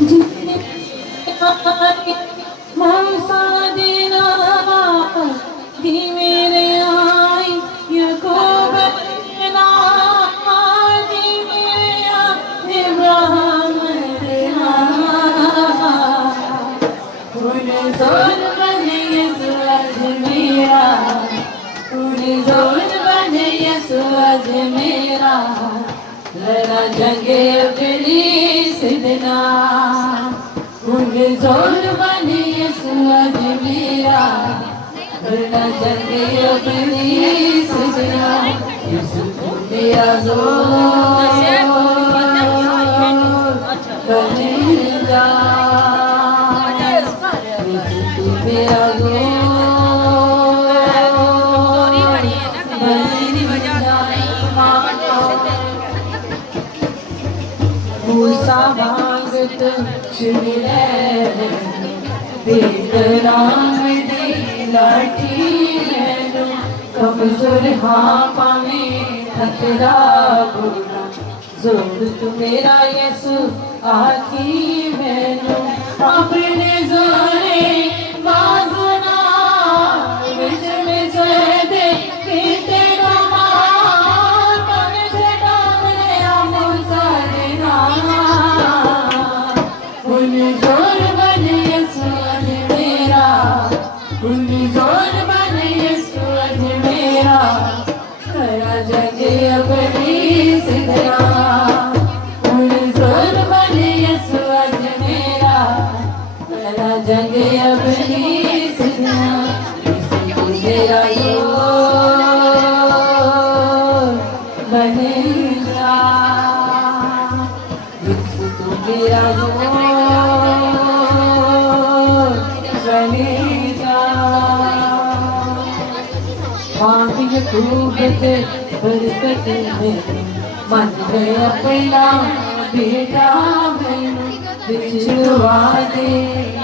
जितने मौसा देना दी मेरे आई यकूब देना दी मेरे इब्राहिम देना उन्हें जोर बने यसु आज मेरा उन्हें जोर बने यसु आज मेरा लड़ा जंगे अपनी सिदना उन्हें जोर बने यसु आज मेरा लड़ा जंगे अपनी सिदना यसु मेरा जोर बनेगा यसु मेरा जोर मूसा मांगत चुने देख राम दी लाठी मैनू कमजोर हाँ पावे खतरा बोला जोर तू मेरा यसु आखी मैनू अपने जोरे बाजुना विच में जोए दे किते जोर बने यसु आज मेरा उन्हें जोर बने यसु आज मेरा खरा जगे अपनी सिदरा उन्हें जोर बने यसु आज मेरा खरा जगे अपनी सिदरा मेरा जोर बनेगा मेरा जोर खूबते बरकत में मन गया पहला बेटा मैनू बिछड़वा दे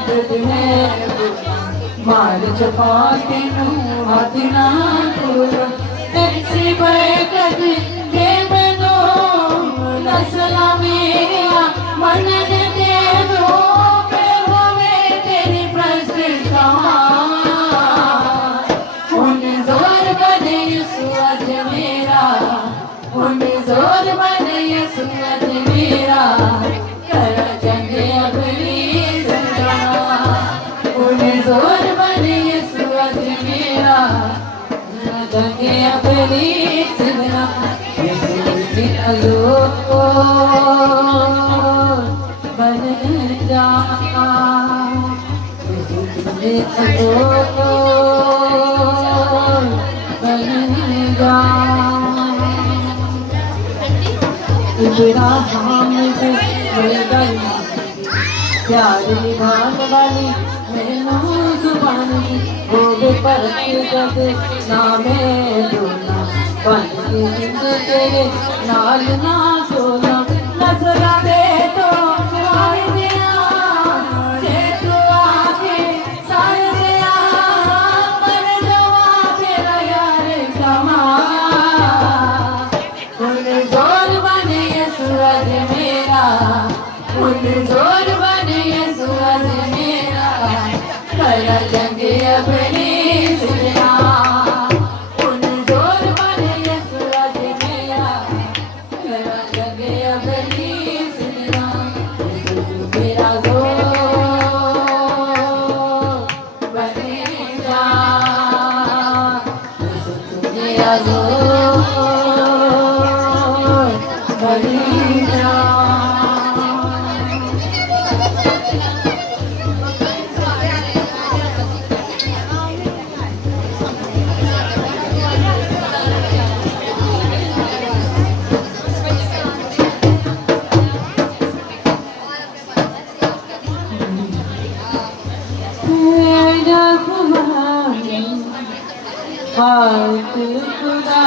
दर्द में मार छपा तेनू हाथ ना खोलो ऐसी बरकत दे मैनू नस्ला मेरा मन दे दो फिर होवे तेरी प्रशंसा उन्हें जोर बने यसु आज मेरा कर जंगे अपनी सिदरा उन्हें जोर बने यसु आज मेरा कर जंगे अपनी सिदरा यसु अलो बन जा यसु अलो बन जा तेरा हामिद गई प्यार निभाने वाली मैनू जुबानी वो बेपर जग ना मैं डोला बन के जिंद तेरे नाल ना सोना नजरा दे तो चुराई दिया जे तू आके साय दिया पर जवा तेरा यार कमा उन्हें जोर बने यसु आज मेरा उन्हें जोर बने यसु आज मेरा खरा जंगे अपनी सिदरा उन्हें जोर बने यसु आज मेरा खरा जंगे अपनी सिदरा मेरा जोर बनेगा मेरा जोर बनेगा हाथ खुदा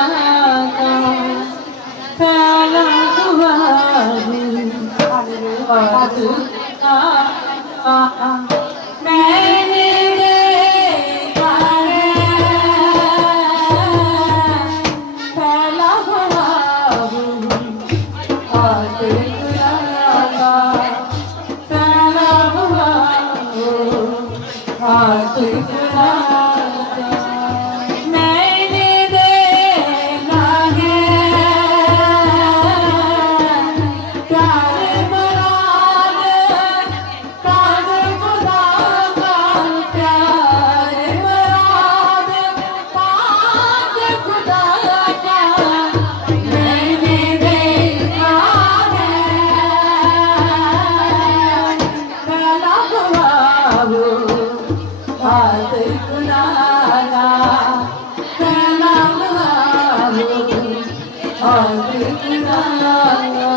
हाथ खुदाया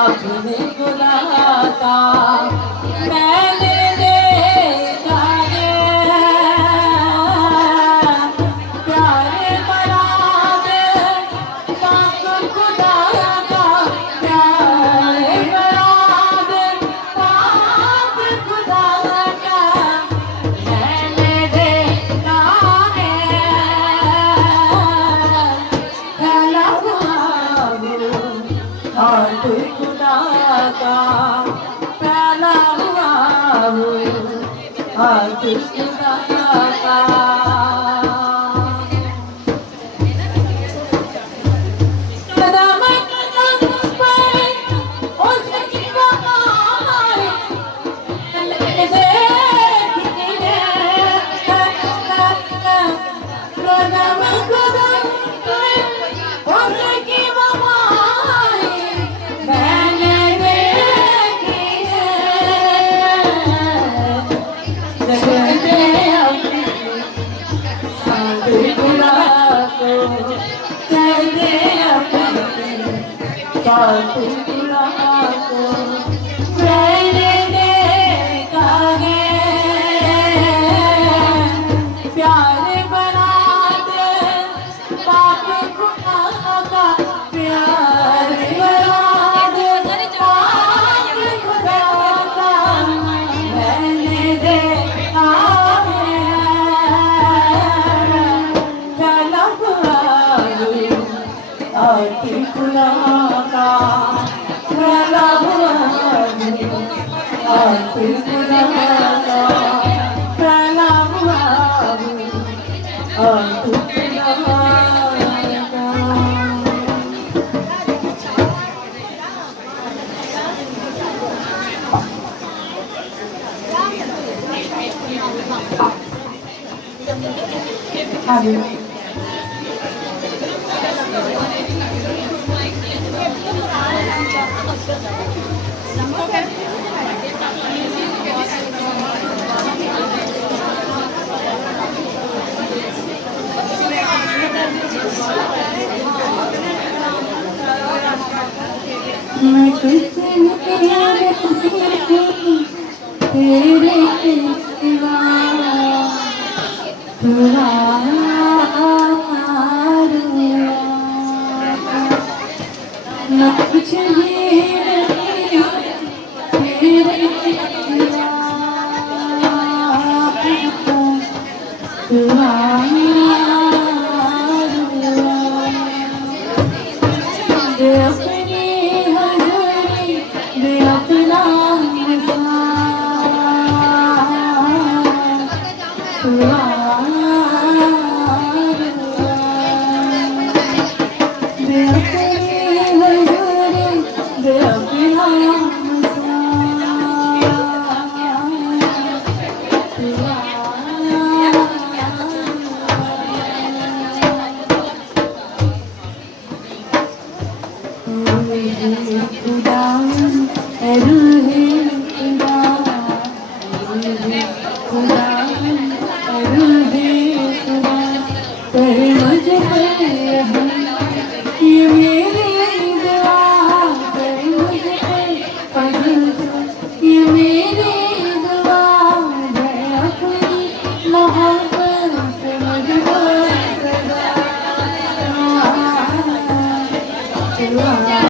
अपने गुलाता मैंने देखा है प्यारे बरात पाक खुदा का प्यारे बरात पाक खुदा का मैंने देखा है भला हाथ खुदा का प्याला हुआ हो हाथ खुदा का कदम कदम पर उसकी बहार देखती है कदम कदम पर उसकी बहार मैंने देखी है जगते अपनी शांत खुदा को जगते अपनी शांत खुदा को मैंने देखा है प्यारे बरात पाक खुदा का प्यारे बरात पाक खुदा का मैंने देखा है तलब आती खुदा का तलब आती खुदा का तलब आती खुदा का मैं तुझसे प्यार करती तेरे सिवा तेरा न कुछ भी नहीं तेरे सिवा तेरा खुदा रूह